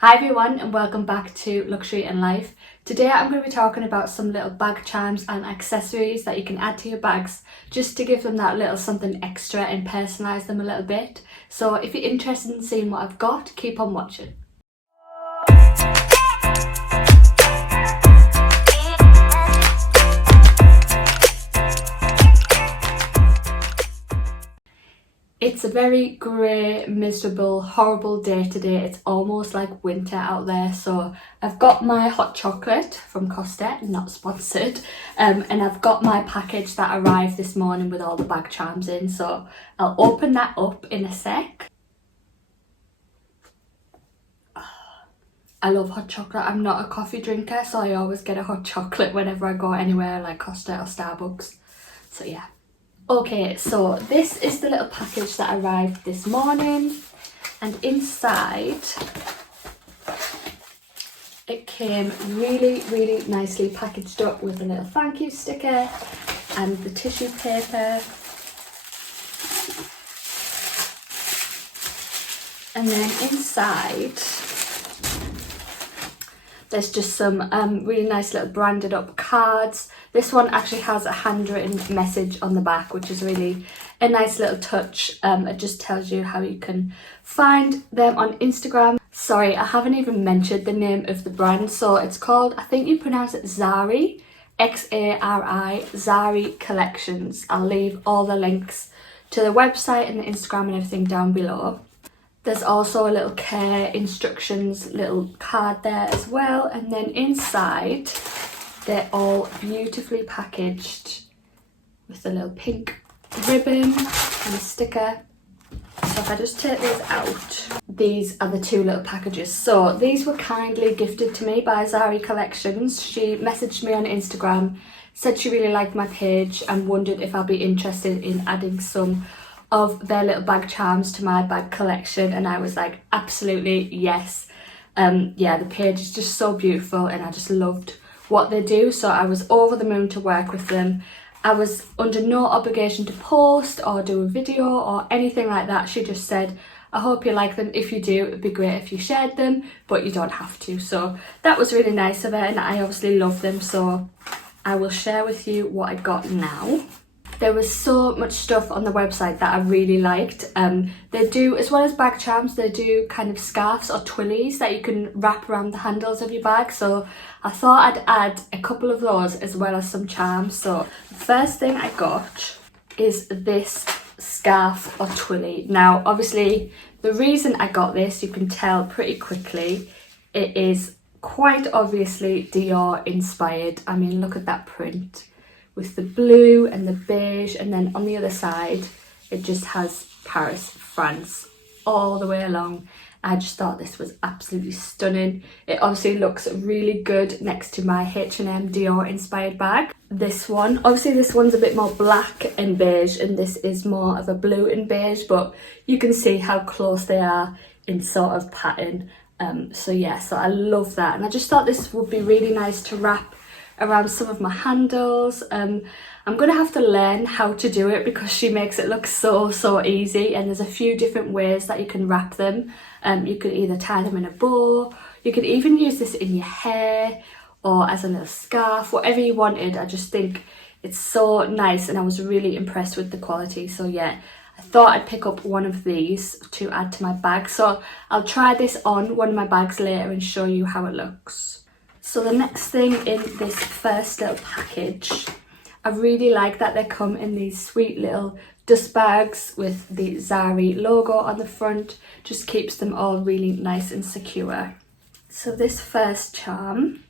Hi everyone and welcome back to Luxury and Life. Today I'm going to be talking about some little bag charms and accessories that you can add to your bags just to give them that little something extra and personalise them a little bit. So if you're interested in seeing what I've got, keep on watching. It's a very grey, miserable, horrible day today. It's almost like winter out there. So I've got my hot chocolate from Costa, not sponsored. And I've got my package that arrived this morning with all the bag charms in. So I'll open that up in a sec. I love hot chocolate. I'm not a coffee drinker, so I always get a hot chocolate whenever I go anywhere like Costa or Starbucks. So yeah. Okay, so this is the little package that arrived this morning, and inside it came really nicely packaged up with a little thank you sticker and the tissue paper, and then inside there's just some really nice little branded up cards. This one actually has a handwritten message on the back, which is really a nice little touch. It just tells you how you can find them on Instagram. Sorry, I haven't even mentioned the name of the brand. So it's called, I think you pronounce it XARI, XARI, XARI Collections. I'll leave all the links to the website and the Instagram and everything down below. There's also a little care instructions little card there as well, and then inside they're all beautifully packaged with a little pink ribbon and a sticker. So if I just take these out, these are the two little packages. So these were kindly gifted to me by XARI Collections. She messaged me on Instagram, said she really liked my page and wondered if I'd be interested in adding some of their little bag charms to my bag collection, and I was like, absolutely yes. Yeah, the page is just so beautiful and I just loved what they do, so I was over the moon to work with them. I was under no obligation to post or do a video or anything like that. She just said, I hope you like them. If you do, it'd be great if you shared them, but you don't have to. So that was really nice of her, and I obviously love them, so I will share with you what I got now. There was so much stuff on the website that I really liked. They do, as well as bag charms, they do kind of scarves or twillies that you can wrap around the handles of your bag. So I thought I'd add a couple of those as well as some charms. So the first thing I got is this scarf or twilly. Now, obviously, the reason I got this, you can tell pretty quickly, it is quite obviously Dior inspired. I mean, look at that print with the blue and the beige, and then on the other side it just has Paris, France all the way along. I just thought this was absolutely stunning. It obviously looks really good next to my H&M Dior inspired bag. This one, obviously this one's a bit more black and beige, and this is more of a blue and beige, but you can see how close they are in sort of pattern. So yeah, so I love that, and I just thought this would be really nice to wrap around some of my handles. I'm gonna have to learn how to do it because she makes it look so easy, and there's a few different ways that you can wrap them. You could either tie them in a bow, you could even use this in your hair or as a little scarf, whatever you wanted. I just think it's so nice, and I was really impressed with the quality. So yeah, I thought I'd pick up one of these to add to my bag. So I'll try this on one of my bags later and show you how it looks. So the next thing in this first little package, I really like that they come in these sweet little dust bags with the XARI logo on the front. Just keeps them all really nice and secure. So this first charm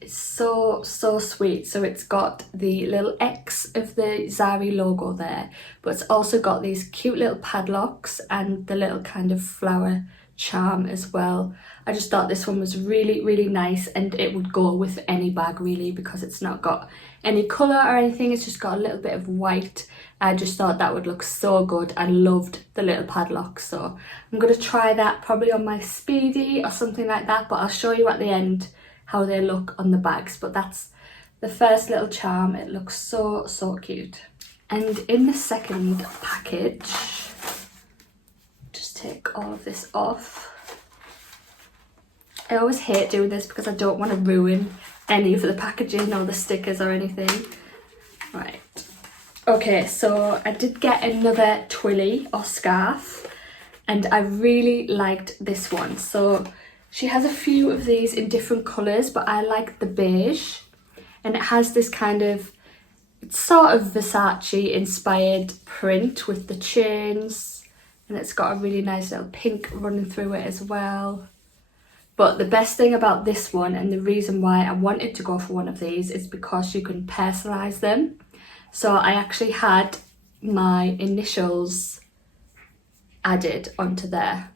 is so sweet. So it's got the little X of the XARI logo there, but it's also got these cute little padlocks and the little kind of flower charm as well. I just thought this one was really nice, and it would go with any bag really because it's not got any colour or anything. It's just got a little bit of white. I just thought that would look so good. I loved the little padlock, so I'm going to try that probably on my Speedy or something like that, but I'll show you at the end how they look on the bags. But that's the first little charm. It looks so cute. And in the second package, just take all of this off. I always hate doing this because I don't want to ruin any of the packaging or the stickers or anything. Right. Okay, so I did get another twilly or scarf, and I really liked this one. So she has a few of these in different colours, but I like the beige, and it has this kind of, it's sort of Versace inspired print with the chains, and it's got a really nice little pink running through it as well. But the best thing about this one, and the reason why I wanted to go for one of these, is because you can personalise them. So I actually had my initials added onto there.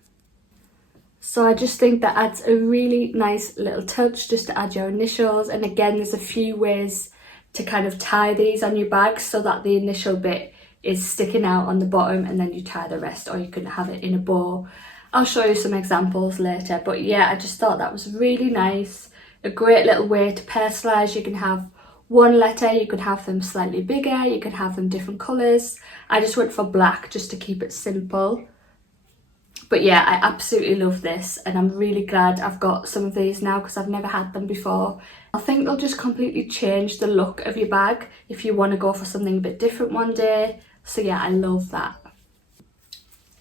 So I just think that adds a really nice little touch, just to add your initials. And again, there's a few ways to kind of tie these on your bag so that the initial bit is sticking out on the bottom, and then you tie the rest, or you can have it in a bow. I'll show you some examples later, but yeah, I just thought that was really nice. A great little way to personalise. You can have one letter, you could have them slightly bigger, you could have them different colours. I just went for black just to keep it simple. But yeah, I absolutely love this, and I'm really glad I've got some of these now because I've never had them before. I think they'll just completely change the look of your bag if you want to go for something a bit different one day. So yeah, I love that.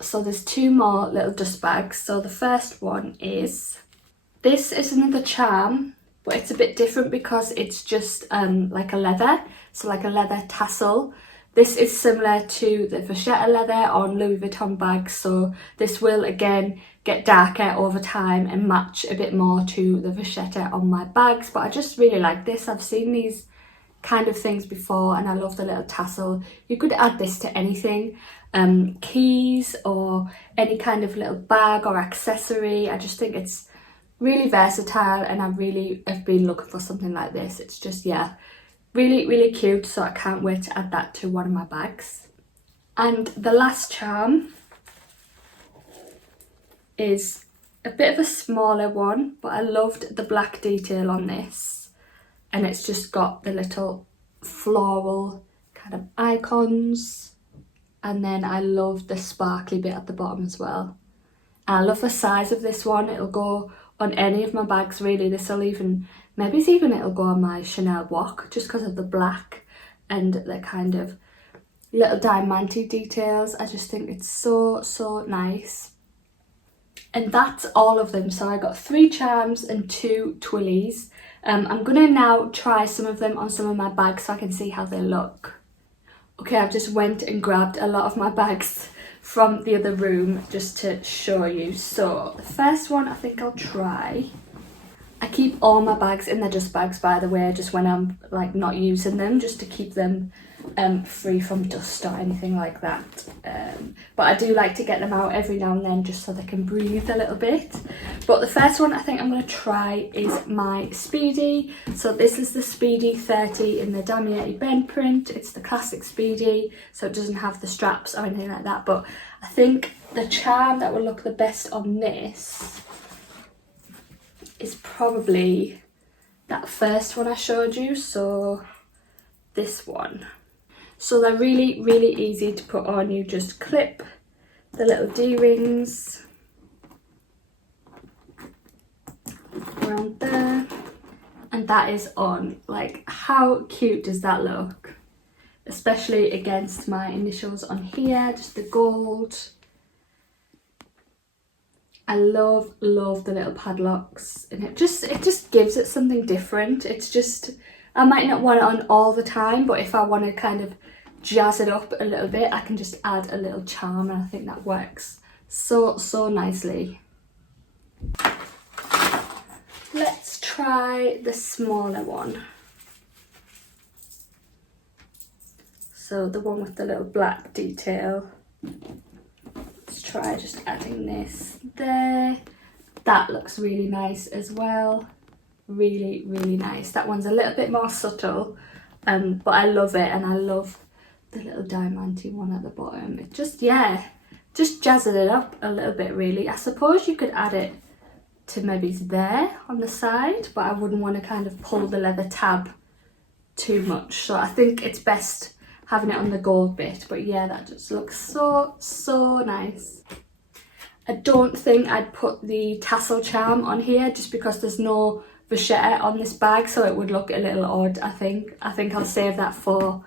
So there's two more little dust bags. So the first one is, this is another charm, but it's a bit different because it's just like a leather, so like a leather tassel. This is similar to the vachetta leather on Louis Vuitton bags, so this will again get darker over time and match a bit more to the vachetta on my bags. But I just really like this. I've seen these kind of things before, and I love the little tassel. You could add this to anything, keys or any kind of little bag or accessory. I just think it's really versatile, and I really have been looking for something like this. It's just, yeah, really, really cute, so I can't wait to add that to one of my bags. And the last charm is a bit of a smaller one, but I loved the black detail on this, and it's just got the little floral kind of icons, and then I love the sparkly bit at the bottom as well. And I love the size of this one. It'll go on any of my bags really. This will even, maybe it'll go on my Chanel walk, just because of the black and the kind of little diamante details. I just think it's so, so nice. And that's all of them. So I got 3 charms and 2 twillies. I'm gonna now try some of them on some of my bags so I can see how they look. Okay, I've just went and grabbed a lot of my bags from the other room just to show you. So the first one I think I'll try. I keep all my bags in their dust bags, by the way, just when I'm like not using them, just to keep them free from dust or anything like that. But I do like to get them out every now and then just so they can breathe a little bit. But the first one I think I'm going to try is my Speedy. So this is the Speedy 30 in the Damier Ebene print. It's the classic Speedy, so it doesn't have the straps or anything like that. But I think the charm that will look the best on this is probably that first one I showed you, so this one. So they're really, really easy to put on. You just clip the little D-rings around there, and that is on. Like, how cute does that look? Especially against my initials on here, just the gold. I love the little padlocks, and it just gives it something different. It's just, I might not want it on all the time, but if I want to kind of jazz it up a little bit, I can just add a little charm, and I think that works so, so nicely. Let's try the smaller one. So the one with the little black detail. Let's try just adding this there. That looks really nice as well. Really, really nice. That one's a little bit more subtle, but I love it, and I love the little diamante one at the bottom. It just, yeah, just jazzes it up a little bit really. I suppose you could add it to maybe there on the side, but I wouldn't want to kind of pull the leather tab too much. So I think it's best having it on the gold bit. But yeah, that just looks so, so nice. I don't think I'd put the tassel charm on here just because there's no vachetta on this bag, so it would look a little odd. I think I'll save that for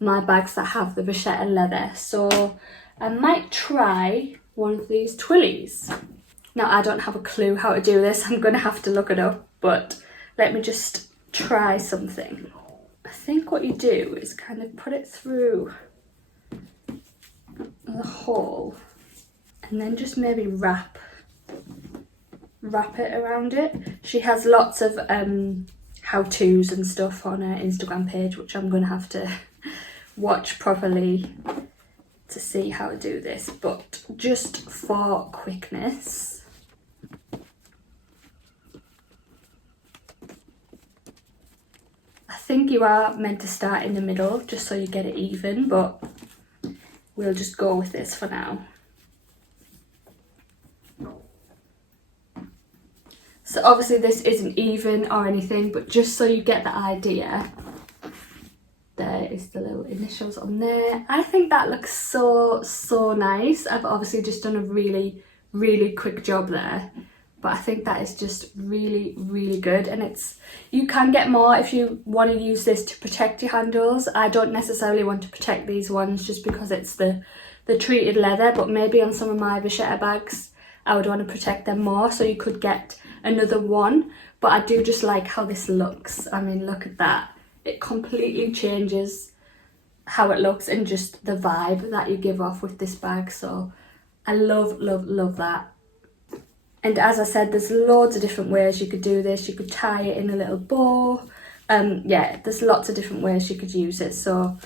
my bags that have the vachetta leather. So I might try one of these twillies. Now I don't have a clue how to do this, I'm gonna have to look it up, but let me just try something. I think what you do is kind of put it through the hole and then just maybe wrap it around it. She has lots of how-tos and stuff on her Instagram page, which I'm gonna have to watch properly to see how to do this, but just for quickness, I think you are meant to start in the middle just so you get it even, but we'll just go with this for now. So obviously this isn't even or anything, but just so you get the idea, there is the little initials on there. I think that looks so nice. I've obviously just done a really quick job there, but I think that is just really good. And you can get more if you want to use this to protect your handles. I don't necessarily want to protect these ones just because it's the treated leather, but maybe on some of my vachetta bags I would want to protect them more, so you could get another one. But I do just like how this looks. I mean, look at that. It completely changes how it looks and just the vibe that you give off with this bag. So I love that. And as I said, there's loads of different ways you could do this. You could tie it in a little bow. Yeah, there's lots of different ways you could use it. So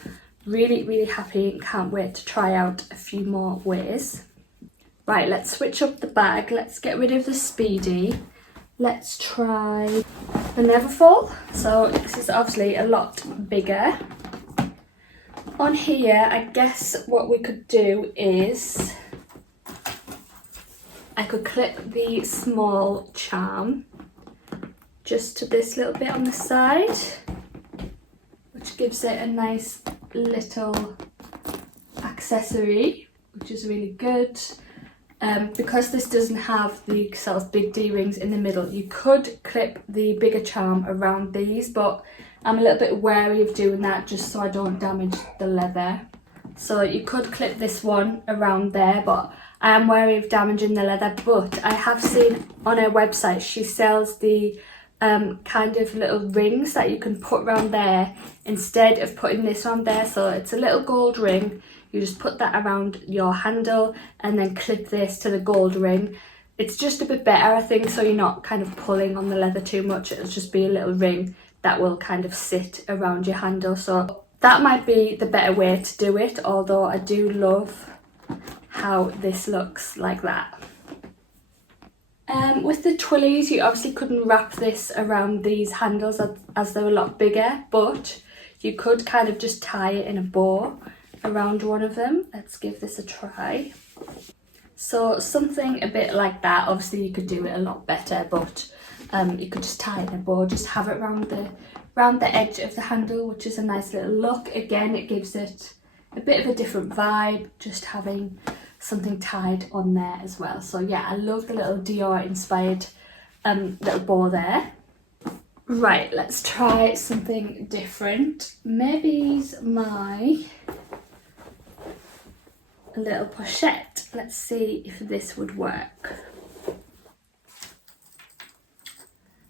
really happy and can't wait to try out a few more ways. Right, let's switch up the bag. Let's get rid of the Speedy. Let's try the Neverfull. So this is obviously a lot bigger. On here, I guess what we could do is I could clip the small charm just to this little bit on the side, which gives it a nice little accessory, which is really good. Because this doesn't have the sort of big D-rings in the middle, you could clip the bigger charm around these, but I'm a little bit wary of doing that just so I don't damage the leather. So you could clip this one around there, but I am wary of damaging the leather. But I have seen on her website, she sells the kind of little rings that you can put around there instead of putting this on there. So it's a little gold ring. You just put that around your handle and then clip this to the gold ring. It's just a bit better, I think, so you're not kind of pulling on the leather too much. It'll just be a little ring that will kind of sit around your handle. So that might be the better way to do it, although I do love how this looks like that. With the Twillies, you obviously couldn't wrap this around these handles as they're a lot bigger, but you could kind of just tie it in a bow around one of them. Let's give this a try. So something a bit like that. Obviously you could do it a lot better, but you could just tie it in a bow, just have it round the edge of the handle, which is a nice little look. Again, it gives it a bit of a different vibe, just having something tied on there as well. So yeah, I love the little Dior inspired little bow there. Right, let's try something different. Maybe my little pochette. Let's see if this would work.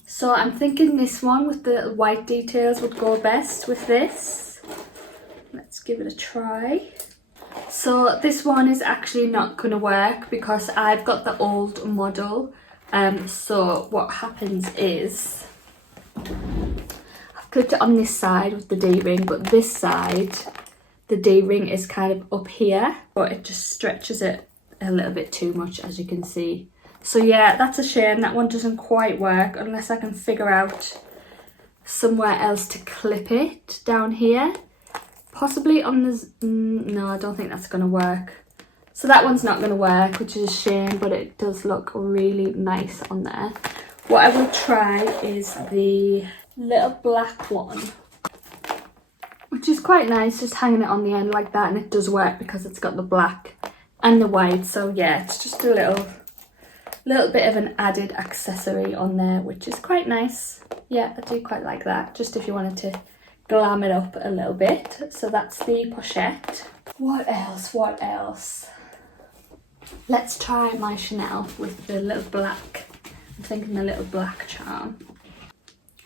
So I'm thinking this one with the little white details would go best with this. Let's give it a try. So this one is actually not going to work because I've got the old model. So what happens is I've clipped it on this side with the D-ring, but this side the D-ring is kind of up here, but it just stretches it a little bit too much, as you can see. So yeah, that's a shame. That one doesn't quite work unless I can figure out somewhere else to clip it down here. Possibly on the... no, I don't think that's going to work. So that one's not going to work, which is a shame, but it does look really nice on there. What I will try is the little black one, which is quite nice, just hanging it on the end like that, and it does work because it's got the black and the white. So yeah, it's just a little bit of an added accessory on there, which is quite nice. Yeah, I do quite like that, just if you wanted to glam it up a little bit. So that's the pochette. What else? Let's try my Chanel with the little black, I'm thinking the little black charm.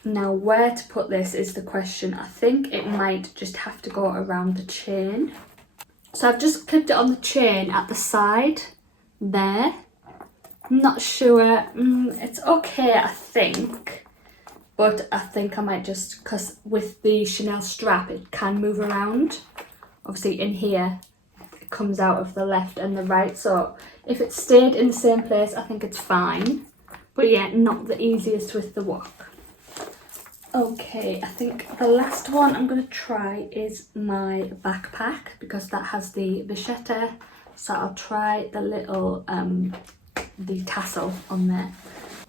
Now where to put this is the question. I think it might just have to go around the chain. So I've just clipped it on the chain at the side there. I'm not sure, it's okay I think, but I think I might just, because with the Chanel strap it can move around. Obviously in here it comes out of the left and the right, so if it stayed in the same place I think it's fine. But yeah, not the easiest with the walk. Okay, I think the last one I'm going to try is my backpack, because that has the vachetta. So I'll try the little, the tassel on there.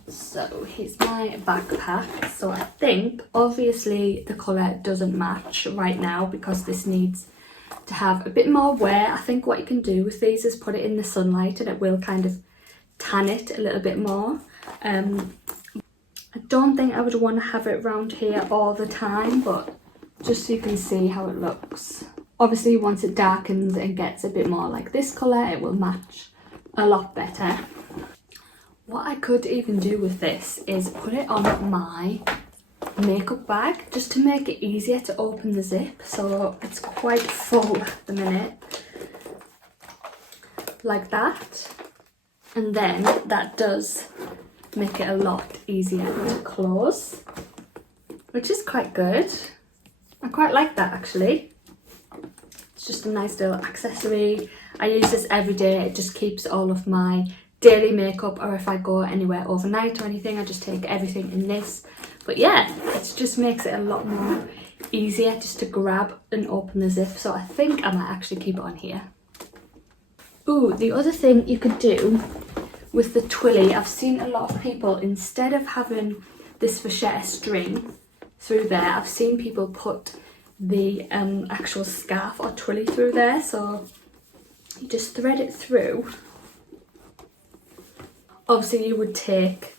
So here's my backpack. So I think obviously the colour doesn't match right now because this needs to have a bit more wear. I think what you can do with these is put it in the sunlight and it will kind of tan it a little bit more. I don't think I would want to have it around here all the time, but just so you can see how it looks. Obviously once it darkens and gets a bit more like this colour, it will match a lot better. What I could even do with this is put it on my makeup bag just to make it easier to open the zip. So it's quite full at the minute, like that. And then that does make it a lot easier to close, which is quite good. I quite like that actually. It's just a nice little accessory. I use this every day. It just keeps all of my daily makeup, or if I go anywhere overnight or anything, I just take everything in this. But yeah, it just makes it a lot more easier just to grab and open the zip. So I think I might actually keep it on here. Ooh, the other thing you could do with the twilly, I've seen a lot of people, instead of having this vachetta string through there, I've seen people put the actual scarf or twilly through there. So you just thread it through. Obviously you would take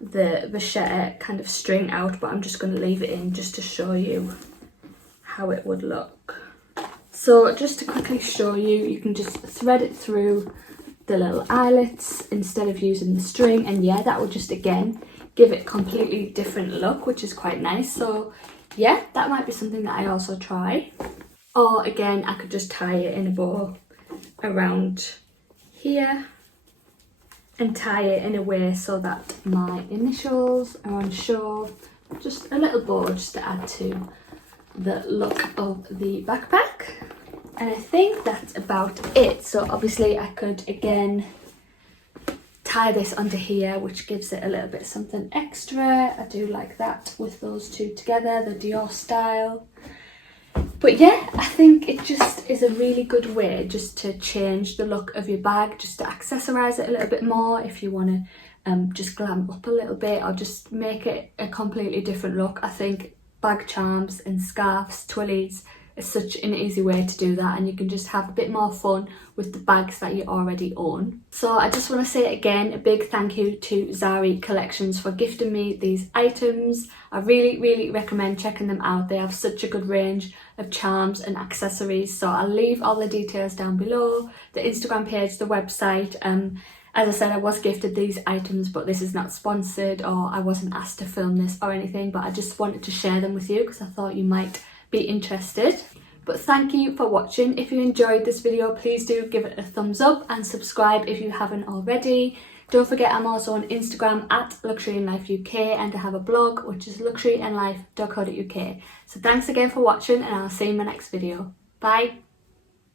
the vachetta kind of string out, but I'm just going to leave it in just to show you how it would look. So just to quickly show you, you can just thread it through the little eyelets instead of using the string, and yeah, that will just again give it a completely different look, which is quite nice. So yeah, that might be something that I also try. Or again, I could just tie it in a bow around here and tie it in a way so that my initials are on show. Just a little bow just to add to the look of the backpack. And I think that's about it. So obviously I could again tie this under here, which gives it a little bit something extra. I do like that with those two together, the Dior style. But yeah, I think it just is a really good way just to change the look of your bag, just to accessorise it a little bit more if you want to just glam up a little bit or just make it a completely different look. I think bag charms and scarves, twillies, is such an easy way to do that, and you can just have a bit more fun with the bags that you already own. So I just want to say again a big thank you to XARI Collections for gifting me these items. I really recommend checking them out. They have such a good range of charms and accessories. So I'll leave all the details down below, the Instagram page, the website. As I said, I was gifted these items, but this is not sponsored, or I wasn't asked to film this or anything, but I just wanted to share them with you because I thought you might be interested. But thank you for watching. If you enjoyed this video, please do give it a thumbs up and subscribe if you haven't already. Don't forget, I'm also on Instagram at Luxury and Life UK, and I have a blog which is luxuryandlife.co.uk. So thanks again for watching, and I'll see you in my next video. Bye.